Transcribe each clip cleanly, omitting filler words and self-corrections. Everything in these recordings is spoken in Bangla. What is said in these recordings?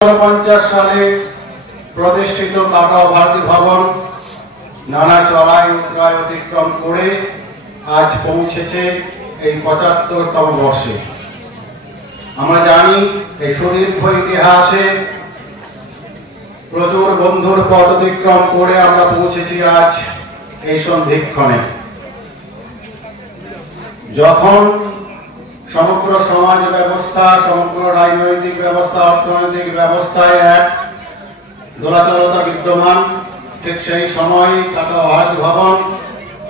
1949 সালে প্রতিষ্ঠিত কাটোয়া ভারতী ভবন নানা চড়াই উতরাই অতিক্রম করে আজ পৌঁছেছে এই 75তম বর্ষে। আমরা জানি এই সুদীর্ঘ ইতিহাসে প্রচুর বন্ধুর পথ অতিক্রম করে আমরা পৌঁছেছি আজ এই সন্ধিক্ষণে, যখন সমগ্র সমাজ ব্যবস্থা, সমগ্র রাজনৈতিক ব্যবস্থা, অর্থনৈতিক ব্যবস্থায় এক দোলাচলতা বিদ্যমান। ঠিক সেই সময় কাটোয়া ভারতী ভবন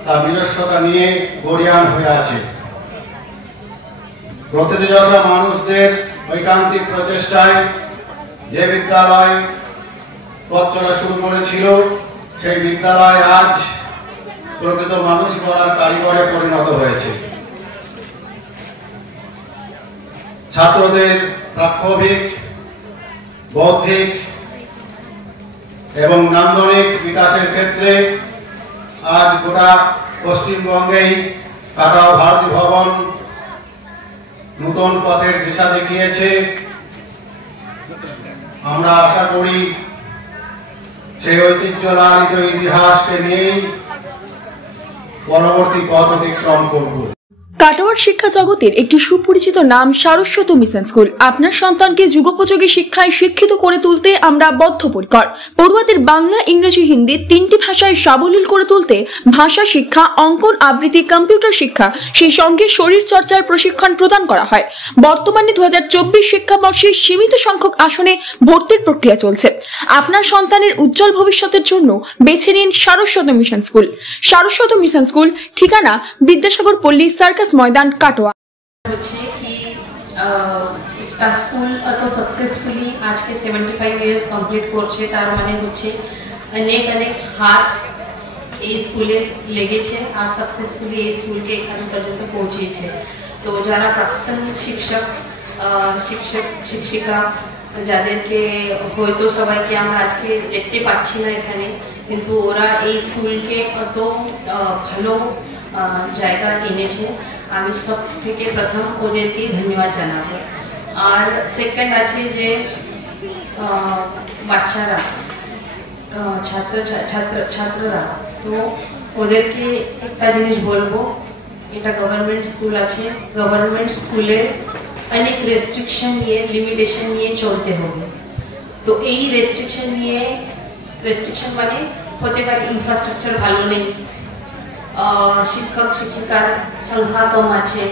তার নিজস্বতা নিয়ে গড়িয়ান হয়ে আছে। প্রতিযোগিতা মানুষদের ঐকান্তিক প্রচেষ্টায় যে বিদ্যালয় পথ চলা শুরু করেছিল, সেই বিদ্যালয় আজ প্রকৃত মানুষ গড়ার কারিগরে পরিণত হয়েছে। ছাত্রদের প্রাত্যহিক, বৌদ্ধিক এবং নান্দনিক বিকাশের ক্ষেত্রে আজ গোটা পশ্চিমবঙ্গেই কাটোয়া ভারতী ভবন নতুন পথের দিশা দেখিয়েছে। আমরা আশা করি সেই ঐতিহ্য লালিত ইতিহাসকে নিয়েই পরবর্তী পথ অতিক্রম করব। কাটোয়ার শিক্ষা জগতের একটি সুপরিচিত নাম সারস্বত মিশন স্কুল। আপনার সন্তানকে যুগোপযোগী শিক্ষায় শিক্ষিত করে তুলতে আমরা বদ্ধপরিকর। পড়ুয়াদের বাংলা, ইংরেজি, হিন্দি তিনটি ভাষায় সাবলীল করে তুলতে ভাষা শিক্ষা, অঙ্কন, আবৃত্তি, কম্পিউটার শিক্ষা, সেই সঙ্গে শরীর চর্চার প্রশিক্ষণ প্রদান করা হয়। বর্তমানে 2024 শিক্ষাবর্ষে সীমিত সংখ্যক আসনে ভর্তির প্রক্রিয়া চলছে। আপনার সন্তানের উজ্জ্বল ভবিষ্যতের জন্য বেছে নিন Saraswat mission school. Saraswat mission school, ঠিকানা বিদ্যাসাগর পল্লী, সার্কাস ময়দান, কাটোয়া। একটা স্কুল এত সাকসেসফুলি আজকে 75 ইয়ার্স কমপ্লিট করছে, তার মানে হচ্ছে অনেক হাত এই স্কুলে লেগেছে আর সাকসেসফুলি এই স্কুলকে এখানে পর্যন্ত পৌঁছেছে। তো যারা প্রাক্তন শিক্ষিকা যাদেরকে হয়তো সবাইকে আমরা আজকে দেখতে পাচ্ছি না এখানে, কিন্তু ওরা এই স্কুলকে কত ভালো জায়গা এনেছে। আমি সব থেকে প্রথম ওদেরকে ধন্যবাদ জানাবো। আর সেকেন্ড আছে যে বাচ্চারা, ছাত্ররা, তো ওদেরকে একটা জিনিস বলবো, এটা গভর্নমেন্ট স্কুল আছে, গভর্নমেন্ট স্কুলে অনেক রেস্ট্রিকশন নিয়ে, লিমিটেশন নিয়ে চলতে হবে। তো এই রেস্ট্রিকশন মানে হতে পারে ইনফ্রাস্ট্রাকচার ভালো নেই, শিক্ষক শিক্ষিকার সংখ্যা কম আছে,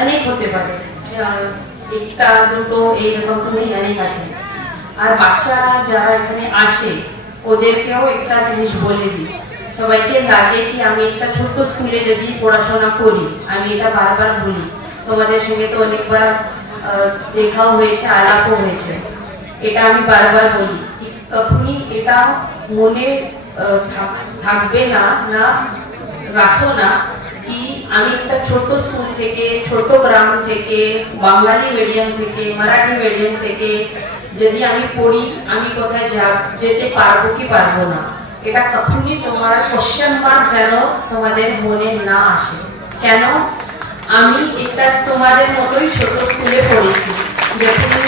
অনেক হতে পারে, একটা দুটো এইরকম অনেক আছে। আর বাচ্চারা যারা এখানে আসে ওদেরকেও একটা জিনিস বলে দিই, সবাইকে লাগে কি আমি একটা ছোট স্কুলে যদি পড়াশোনা করি, আমি এটা বারবার বলি, তোমাদের সঙ্গে তো অনেকবার দেখাও হয়েছে, আলাপও হয়েছে, এটা আমি বারবার বলি, তখনই এটা মনে থাকবে না, রাখো না কি আমি একটা ছোট স্কুল থেকে, ছোট গ্রাম থেকে, বাঙালি মিডিয়াম থেকে, মারাঠি মিডিয়াম থেকে যদি আমি পড়ি, আমি কোথায় যেতে পারবো কি পারবো না, এটা কখনই তোমার কোশ্চেন মার্ক যেন তোমাদের মনে না আসে। কেন? আমি একটা তোমাদের মতোই ছোট স্কুলে পড়েছি, যখন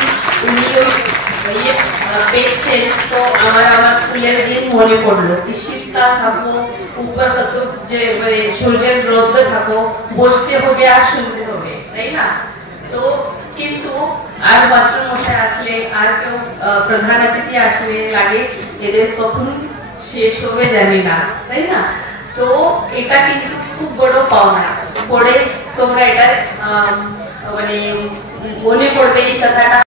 উনি পেয়েছেন তো আমার স্কুলের দিন মনে পড়লো, শীতকাল থাকো, উপর কত যে সূর্যের রোদে থাকো, বসতে হবে আর শুনতে হবে, তাই না? তো কিন্তু আর মাস্টার মশাই আসলে, আর কেউ প্রধান অতিথি আসলে লাগে এদের কখন শেষ হবে জানি না, তাই না? তো এটা কিন্তু খুব বড় পাওনা, পড়ে তোমরা এটা মানে মনে পড়বে এই কথাটা।